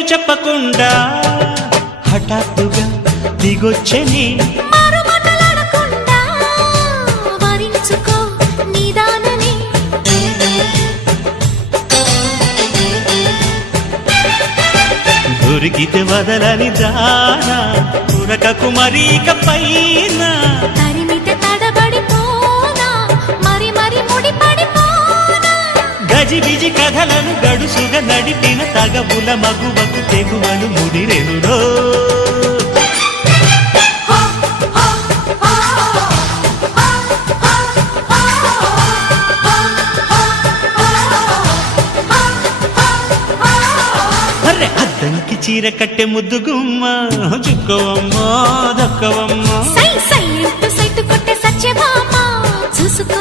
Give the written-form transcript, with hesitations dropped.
పేరు చెప్పకుండా హఠాత్తుగా దిగొచ్చని దొరికితే వదలని దానా పురకకు మరీక పైన తరిమితే తడబడిపోనా మరి మరి ముడిపడిపోనా గజిబిజి కథలను గడుసుగా నడిపిన తగబుల మగువకు తెగువలు ముడిరెనురో అద్దంకి చీర కట్టె ముద్దుగుమ్మ చుక్కవమ్మా దక్కవమ్మా సై సై అంటూ సైటు కొట్టే సత్యభామ చూసుకో